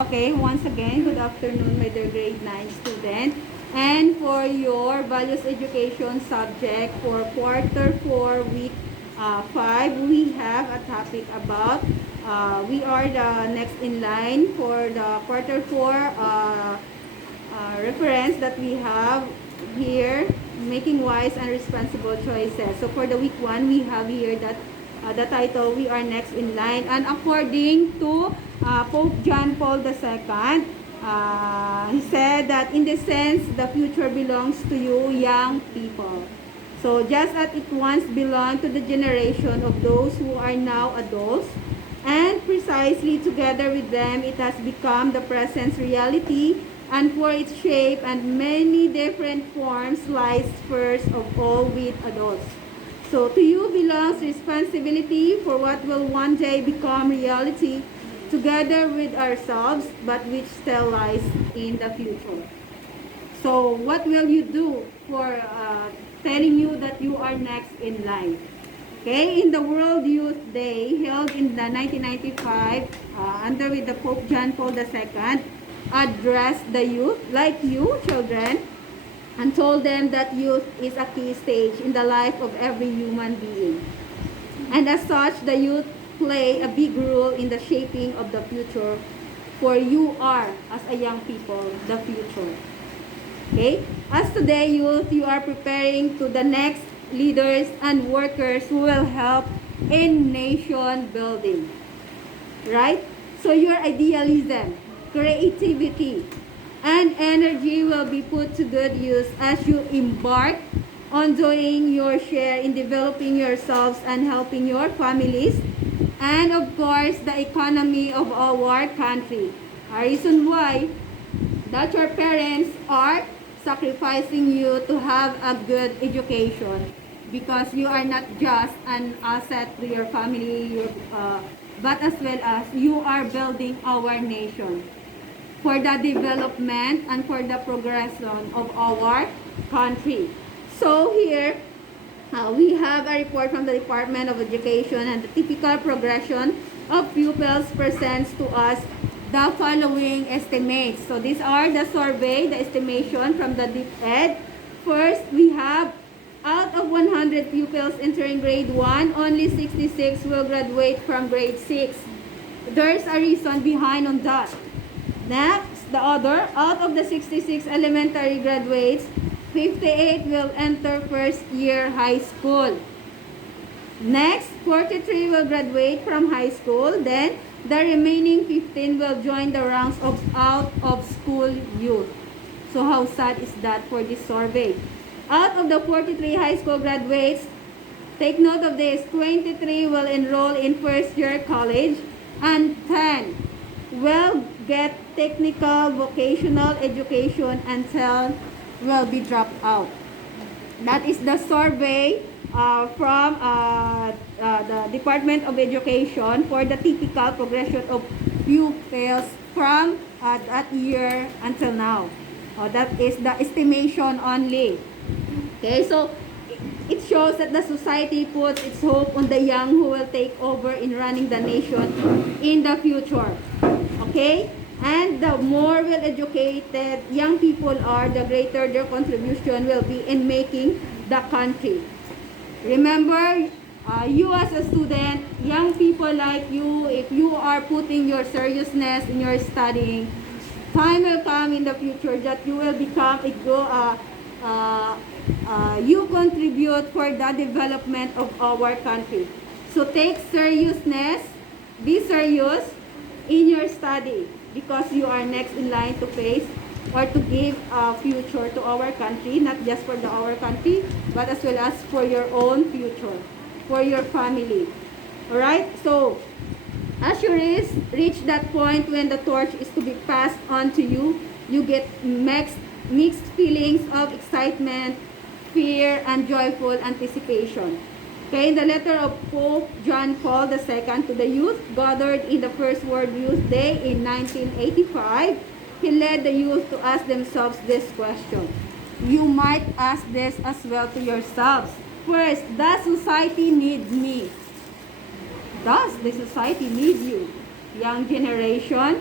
Okay, once again, good afternoon, my dear grade 9 student. And for your values education subject for quarter 4, week 5, we have a topic about, we are the next in line for the quarter 4 reference that we have here, making wise and responsible choices. So for the week 1, we have here that the title, we are next in line. And according to Pope John Paul II, he said that in this sense, the future belongs to you, young people. So just as it once belonged to the generation of those who are now adults, and precisely together with them, it has become the present reality, and for its shape and many different forms lies first of all with adults. So to you belongs responsibility for what will one day become reality together with ourselves, but which still lies in the future. So what will you do for telling you that you are next in line? Okay, in the World Youth Day held in the 1995 under with the Pope John Paul II, addressed the youth, like you children, and told them that youth is a key stage in the life of every human being. And as such, the youth play a big role in the shaping of the future, for you are, as a young people, the future. Okay? As today, youth, you are preparing to the next leaders and workers who will help in nation building. Right? So your idealism, creativity, and energy will be put to good use as you embark on doing your share in developing yourselves and helping your families, and of course the economy of our country. A reason why that your parents are sacrificing you to have a good education, because you are not just an asset to your family, but as well as you are building our nation for the development and for the progression of our country. So here, we have a report from the Department of Education, and the typical progression of pupils presents to us the following estimates. So these are the survey, the estimation from the DepEd. First, we have out of 100 pupils entering grade 1, only 66 will graduate from grade 6. There's a reason behind on that. Next, the other, out of the 66 elementary graduates, 58 will enter first year high school. Next, 43 will graduate from high school. Then, the remaining 15 will join the ranks of out of school youth. So how sad is that for this survey? Out of the 43 high school graduates, take note of this, 23 will enroll in first year college, and 10 will get technical vocational education, and 10 will be dropped out. That is the survey from the Department of Education for the typical progression of pupils from that year until now. That is the estimation only. Okay, so it shows that the society puts its hope on the young who will take over in running the nation in the future. Okay? And the more well-educated young people are, the greater their contribution will be in making the country. Remember, you as a student, young people like you, if you are putting your seriousness in your studying, time will come in the future that you will become you contribute for the development of our country. So take seriousness, be serious in your study, because you are next in line to face or to give a future to our country, not just for our country, but as well as for your own future, for your family. Alright, so as you reach that point when the torch is to be passed on to you, you get mixed feelings of excitement, fear, and joyful anticipation. Okay, in the letter of Pope John Paul II to the youth gathered in the first World Youth Day in 1985, he led the youth to ask themselves this question. You might ask this as well to yourselves. First, does society need me? Does the society need you? Young generation,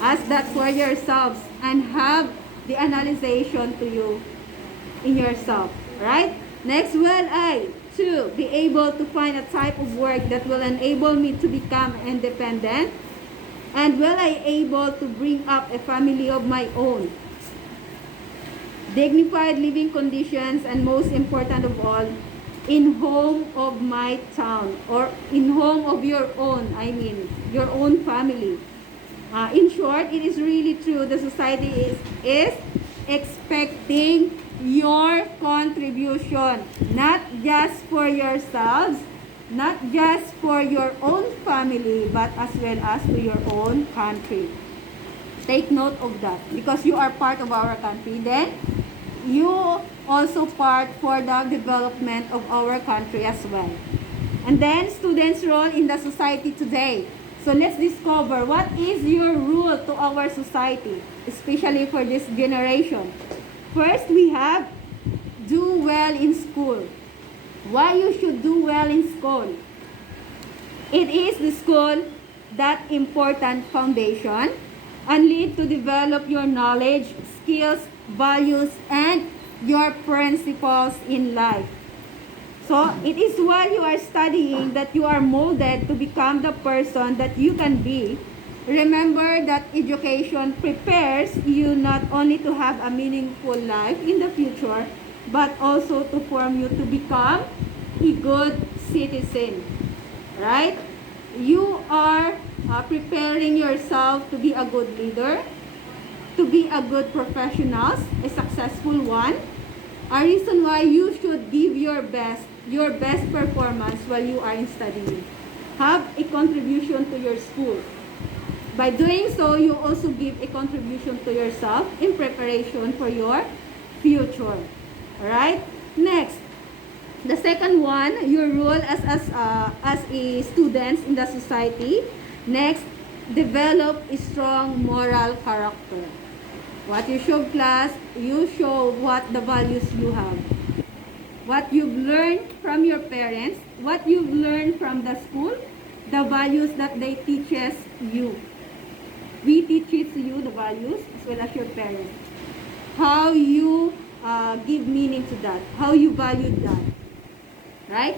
Ask that for yourselves and have the analyzation to you in yourself. Right? Next, will I, two, be able to find a type of work that will enable me to become independent? And will I able to bring up a family of my own? Dignified living conditions, and most important of all, in home of my town, or in home of your own, I mean, your own family. In short, it is really true. The society is expecting your contribution, not just for yourselves, not just for your own family, but as well as to your own country. Take note of that, because you are part of our country. Then you also part for the development of our country as well. And then students' role in the society today. So let's discover what is your role to our society, especially for this generation. First, we have do well in school. Why you should do well in school? It is the school that important foundation and lead to develop your knowledge, skills, values, and your principles in life. So, it is while you are studying that you are molded to become the person that you can be. Remember that education prepares you not only to have a meaningful life in the future, but also to form you to become a good citizen. Right? You are preparing yourself to be a good leader, to be a good professional, a successful one. A reason why you should give your best performance while you are in studying. Have a contribution to your school. By doing so, you also give a contribution to yourself in preparation for your future. Alright? Next, the second one, your role as a student in the society. Next, develop a strong moral character. What you show class, you show what the values you have. What you've learned from your parents, what you've learned from the school, the values that they teaches you. We teaches you the values as well as your parents. How you give meaning to that, how you value that. Right?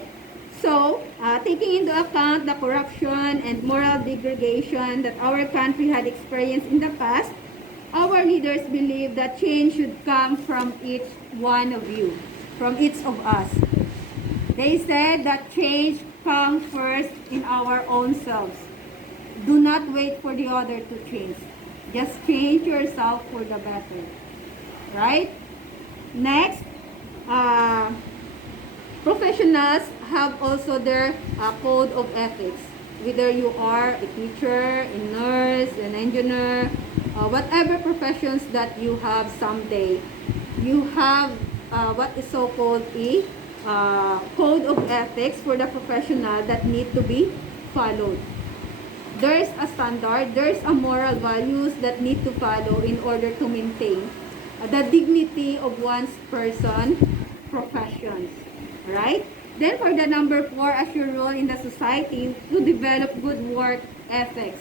So, taking into account the corruption and moral degradation that our country had experienced in the past, our leaders believe that change should come from each one of you, from each of us. They said that change comes first in our own selves. Do not wait for the other to change. Just change yourself for the better. Right? Next, professionals have also their code of ethics. Whether you are a teacher, a nurse, an engineer, whatever professions that you have someday, you have what is so-called a code of ethics for the professional that need to be followed. There's a standard, there's a moral values that need to follow in order to maintain the dignity of one's person, professions. Right? Then for the number 4, as your role in the society, to develop good work ethics.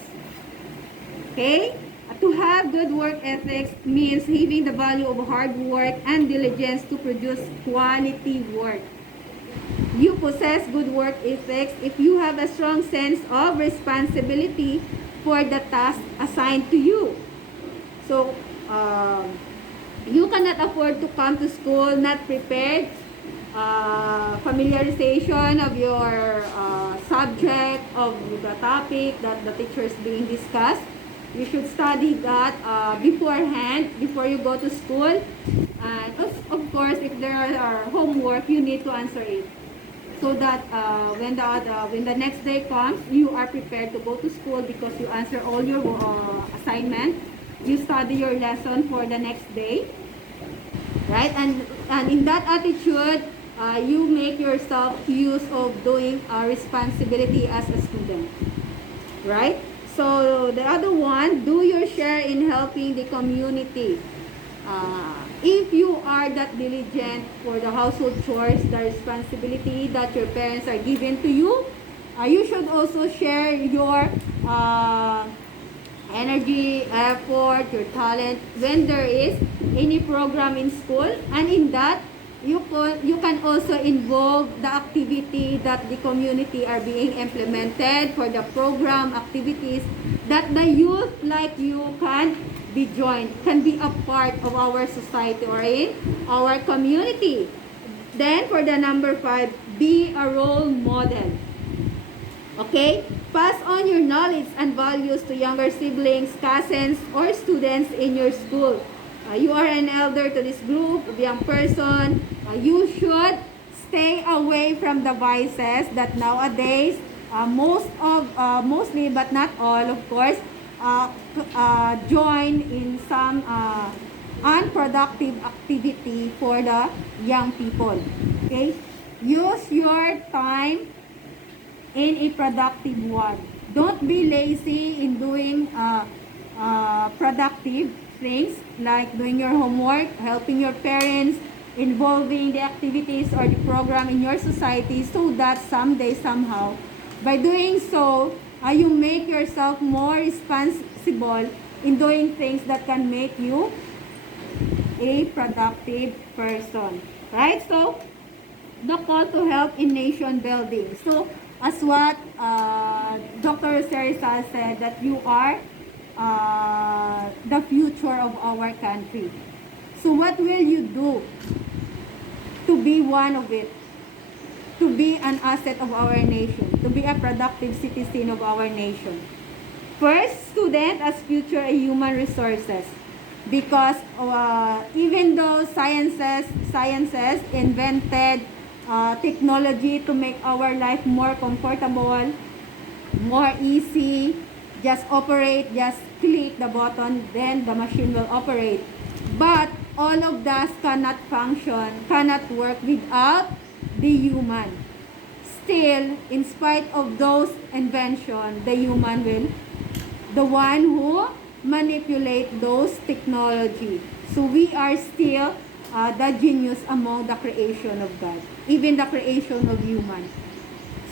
Okay? To have good work ethics means having the value of hard work and diligence to produce quality work. You possess good work ethics if you have a strong sense of responsibility for the task assigned to you. So, you cannot afford to come to school not prepared. Familiarization of your subject, of the topic that the teacher is being discussed. You should study that beforehand, before you go to school. And of course, if there are homework, you need to answer it. So that when the next day comes, you are prepared to go to school because you answer all your assignment. You study your lesson for the next day. Right? And in that attitude, you make yourself use of doing responsibility as a student. Right? So the other one, do your share in helping the community. If you are that diligent for the household chores, the responsibility that your parents are giving to you, you should also share your energy, effort, your talent when there is any program in school, and in that you can also involve the activity that the community are being implemented for the program activities that the youth like you can be a part of our society or in our community. Then for the number 5, be a role model. Okay? Pass on your knowledge and values to younger siblings, cousins, or students in your school. You are an elder to this group of young person. You should stay away from the vices that nowadays, mostly but not all, of course, join in some unproductive activity for the young people. Okay? Use your time in a productive one. Don't be lazy in doing productive things like doing your homework, helping your parents, involving the activities or the program in your society, so that someday, somehow, by doing so, you make yourself more responsible in doing things that can make you a productive person. Right? So, the call to help in nation building. So, as what Dr. Rizal said, that you are the future of our country. So what will you do to be one of it? To be an asset of our nation, to be a productive citizen of our nation. First, student as future human resources. Because even though sciences invented technology to make our life more comfortable, more easy, just operate, just click the button, then the machine will operate. But all of that cannot function, cannot work without the human. Still, in spite of those inventions, the human will, the one who manipulate those technology. So we are still the genius among the creation of God, even the creation of human.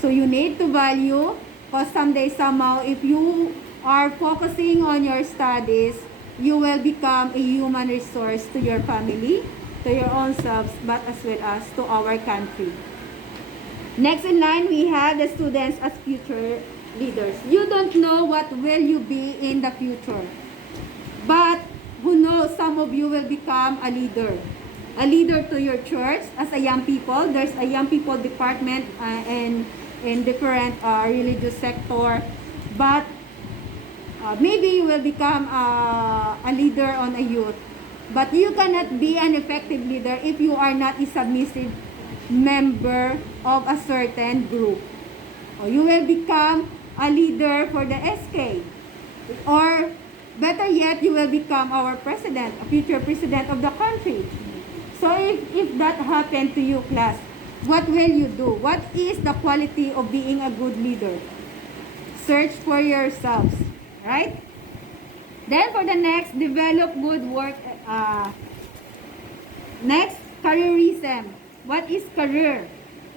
So you need to value, because someday, somehow, if you are focusing on your studies, you will become a human resource to your family, to your own selves, but as well as to our country. Next in line, we have the students as future leaders. You don't know what will you be in the future. But who knows, some of you will become a leader. A leader to your church as a young people. There's a young people department in different religious sector. But maybe you will become a leader on a youth. But you cannot be an effective leader if you are not a submissive member of a certain group. Or you will become a leader for the SK. Or better yet, you will become our president, a future president of the country. So if that happened to you, class, what will you do? What is the quality of being a good leader? Search for yourselves, right? Then for the next, develop good work. Next, careerism. What is career?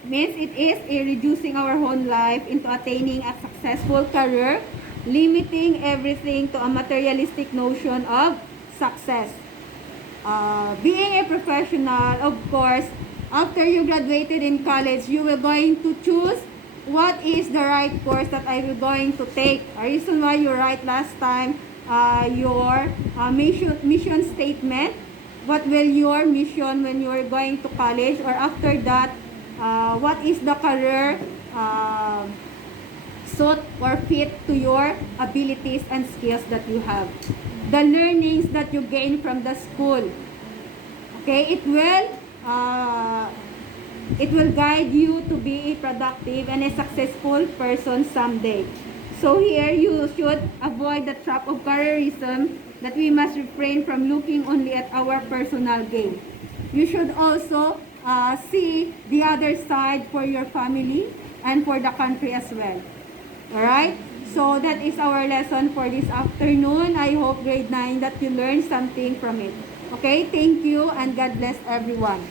Means it is a reducing our own life into attaining a successful career, limiting everything to a materialistic notion of success. Being a professional, of course, after you graduated in college, you will going to choose what is the right course that I will going to take. A reason why you write last time your mission statement. What will your mission when you are going to college, or after that, what is the career suit or fit to your abilities and skills that you have. The learnings that you gain from the school. Okay, it will guide you to be a productive and a successful person someday. So here you should avoid the trap of careerism, that we must refrain from looking only at our personal gain. You should also see the other side for your family and for the country as well. Alright? So that is our lesson for this afternoon. I hope grade 9 that you learned something from it. Okay? Thank you and God bless everyone.